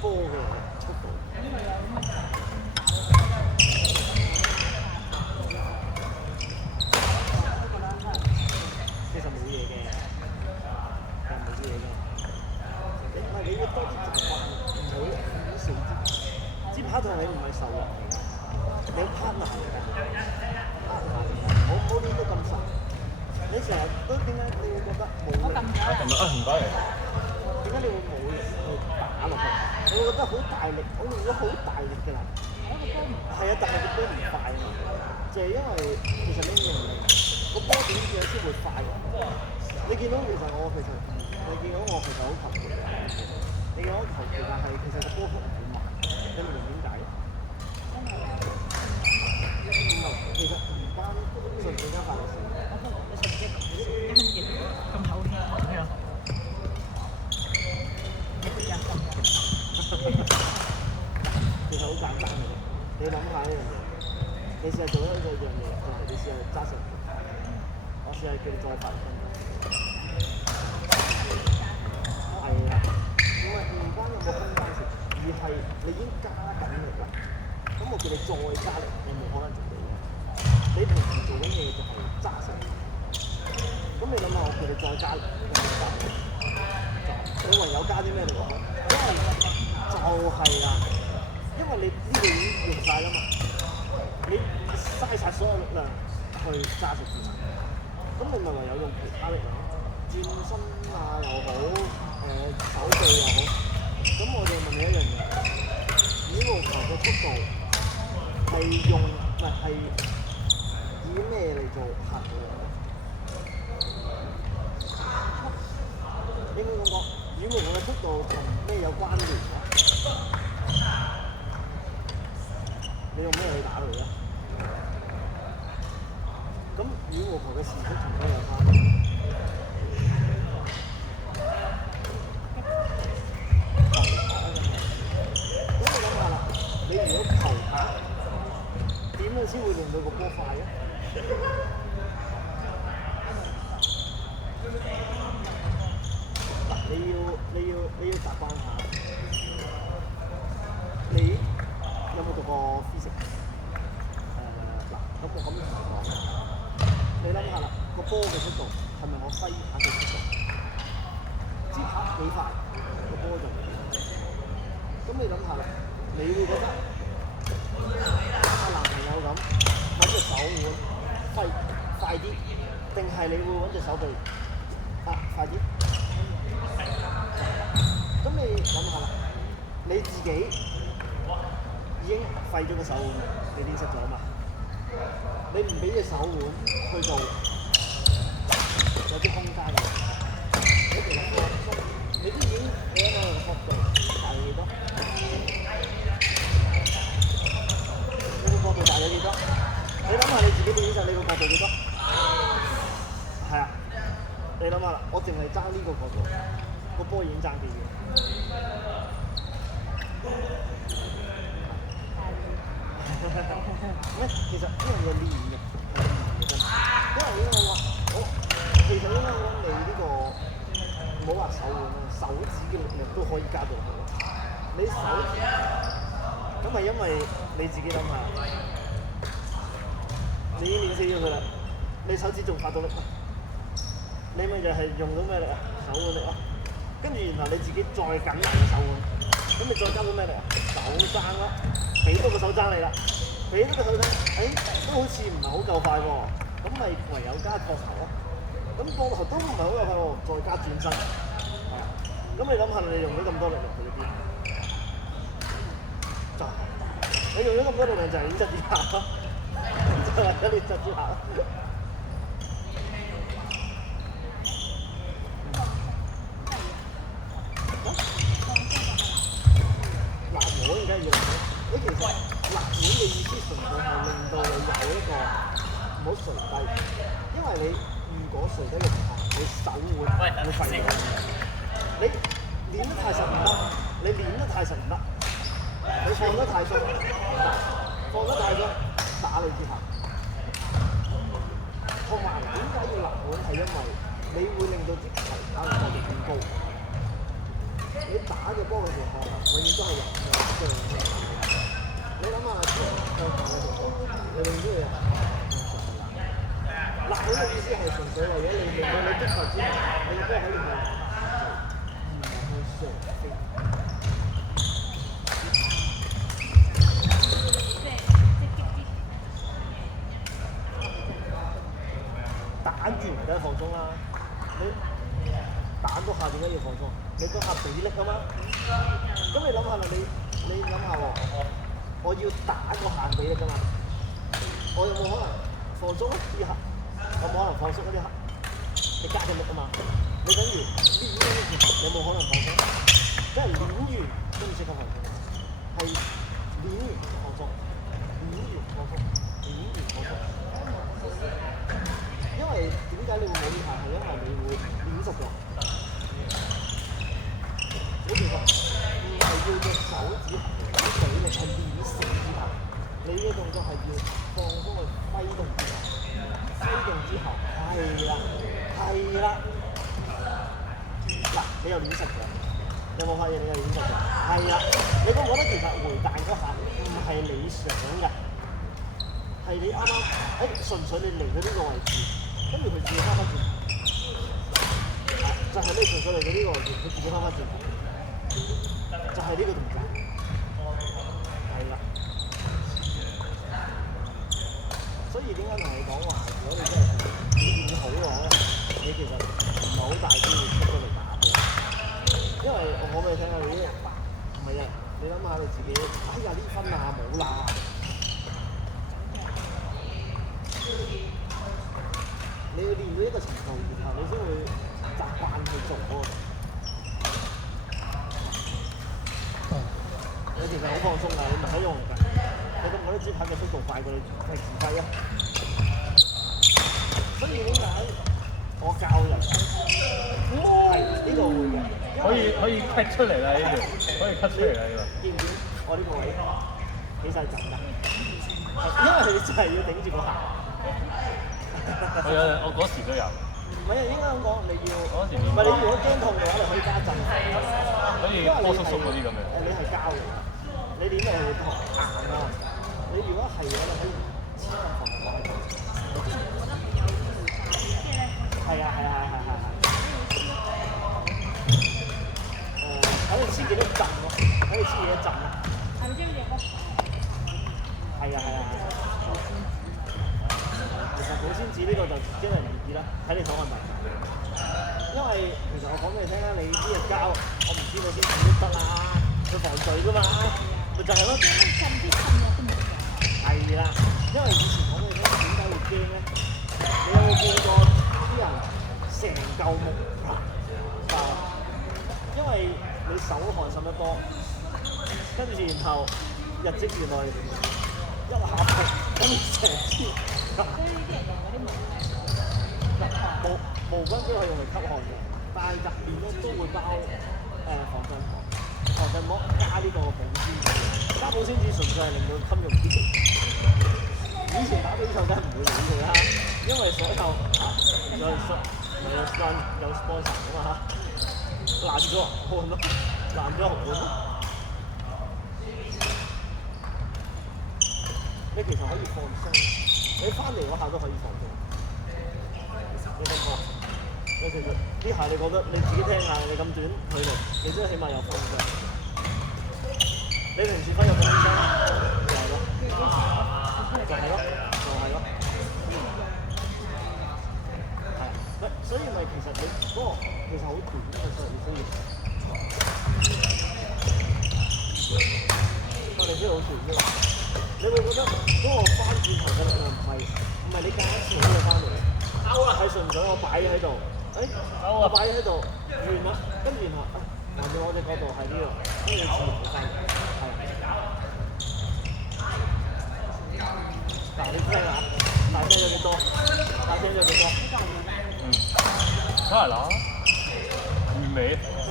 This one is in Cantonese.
波嘅速度。其實冇嘢嘅，其實冇嘢嘅。你唔係你要多啲習慣，唔好死接。接拍同你唔係仇人嚟㗎，你 partner 嚟㗎，partner 嚟㗎，冇練到咁實。你成日都點解你會覺得冇力？唔該。點解你會冇力去打落去？你會覺得好大力，我用咗好大力㗎啦。係啊，但係個波唔快啊嘛，就係因為其實你明唔明個波點樣先會快？你見到其實我其實你見到我其實好求其，你見我求其，但係其實個波幅唔慢，你明唔明點解？其實唔關順便加快嘅事。咁口氣係啊！其實好簡單嘅啫，你諗下一樣嘢，你試下做一樣嘢，就係你試下揸成，我試下叫你再發分。係啦，唔關有冇分單事，而係你已經加緊力啦。咁我叫你再加力，你冇可能做到嘅。你平時做緊嘢就係揸成，咁你諗下，我叫你再加力，你唯有加啲咩嚟講？因為就係啦。因為你呢個已經用晒啦嘛，你嘥晒所有力量去揸住轉，咁你咪唯有用其他力量，轉身啊又好，手臂又好。咁我就問你一樣嘢，羽毛球嘅速度係用係以咩嚟做衡量咧？應該咁講，羽毛球嘅速度同咩有關聯咧？你用咩去打佢咧？咁羽毛球嘅時速同咩有關？咁你諗下啦，你如果球拍點樣先會令到個波快咧？嗱，你要習慣下，你有冇讀過 physics？嗱，咁我咁同你講，你諗下啦，個波嘅速度係咪我揮拍嘅速度？支拍幾快，個波就幾快。咁你諗下啦，你會覺得男朋友咁揾隻手腕揮快啲，定係你會揾隻手臂快啲？咁你諗下啦，你自己已經廢咗個手腕，你練實咗嘛？你唔俾隻手腕去做，有啲空間嘅。你其實放鬆，你都已經你諗下個角度大咗幾多？你個角度大咗幾多？你諗下你自己練實你個角度幾多？係啊，你諗下啦，我淨係爭呢個角度，個波已經爭幾遠？其實呢樣嘢練嘅，係練嘅真。因為應該話，其實應該講你呢個唔好話手腕啦，手指嘅力量都可以加到去。你手指咁係因為你自己諗下，你已經練死咗佢啦，你手指仲發到力咩？你咪就係用到咩力啊？手腕力咯。跟住然後你自己再緊埋手腕，咁你再加到咩力啊？手踭咯，俾多個手踭你啦。俾呢個手踭，都好似唔係好夠快喎，咁咪唯有加膊頭咯。咁膊頭都唔係好夠快喎，再加轉身。咁你諗下，你用咗咁多力量去咗邊？就係你用咗咁多力量就係練質子下咯，就係為咗練質子下。立門而家要嚟，你其實立門嘅意思純粹係令到你有一個唔好垂低，因為你如果垂低嘅時候，你手腕會廢咗。你練得太實唔得，你練得太實唔得，你放得太鬆，放得太鬆打你之後。同埋點解要立門係因為你會令到啲球打到更高。你打嘅波嘅時候，永遠都係人嘅你諗下，之前向下嘅情況，你令到人辣好嘅意思係純粹為咗你令到你擊球之後，你嘅波可以去上飛。彈住唔使放鬆啦，你彈嗰下點解要放鬆？你嗰下俾力啊嘛，咁你諗下啦，你諗下喎，我要打個下俾力㗎嘛，我有冇可能放鬆呢下？有冇可能放鬆嗰啲下？你加緊力啊嘛，你等於練嗰啲時，有冇可能放鬆？即係練完都唔識咁放鬆，係練完放鬆，練完放鬆，練完放鬆。因為點解你會冇呢下？係因為你會練熟咗。你其實唔係要隻手指喺手力，係練成之後，你嘅動作係要放鬆去揮動之後，揮動之後，係啦，係啦。嗱，你又練熟咗，有冇發現你又練熟咗？係啦，你覺唔覺得其實回彈嗰下唔係你想嘅，係你啱啱純粹你嚟到呢個位置。跟住佢自己翻返轉頭，就係你純粹嚟到呢個位置，佢自己翻返轉頭，就係呢個動作，係啦。所以點解同你講話，如果你真係練好嘅話咧，你其實唔係好大機會出到嚟打波，因為我講俾你聽啊，你唔係啊，你諗下你自己，哎呀呢分啊冇啦。你要練到一個程度，然後你先會習慣去做喎。你其實好放鬆㗎，你唔使用㗎。你覺唔覺得豬扒嘅速度快過你係自揮啊？所以點解我教人係呢個會嘅？可以 cut 出嚟啦呢條，可以 cut 出嚟啦呢個。見唔見我呢個位起晒陣㗎？因為你真係要頂住個下。我嗰時都有。唔係啊，應該咁講，你要嗰時唔係你如果驚痛嘅話，你可以加陣，可以波叔叔嗰啲咁樣。你係膠嘅，你練係會硬啊。你如果係嘅，你可以黐咁放落去。係啊。喺度黐幾多陣咯？喺度黐幾多陣啊？係啊。其實保鮮紙呢個就真係唔易啦，睇你手係咪？因為其實我講俾你聽啦，你呢隻膠，我唔知保鮮紙都得啦，佢防水㗎嘛，咪就係咯。係啦，因為以前講俾你聽，點解會驚咧？你有冇見過啲人成嚿木爆？因為你手汗滲得多，跟住然後日積月累，一下劈，跟住成支。毛巾都係用嚟吸汗嘅，但係入邊咧都會包防震膜加呢個保鮮紙，加保鮮紙純粹係令到襟用啲。以前打比賽梗係唔會理佢啦，因為所有有 sponsor 啊嘛嚇，爛咗換咯，爛咗換咯。你其實可以放鬆，你翻嚟嗰下都可以放鬆。你覺唔覺？你其實呢下你覺得你自己聽下，你咁短距離，你真係起碼有放鬆。你平時分有冇醫生？就係咯。係，所以咪其實你嗰個其實好短嘅，所以你我哋知道好短啫嘛。你會覺得嗰個翻轉頭嘅力量唔係你夾一次可以翻嚟。係純粹我擺喺度，我擺喺度完啦，跟住然後，橫掂我隻角度係呢度，跟住自然會翻嚟。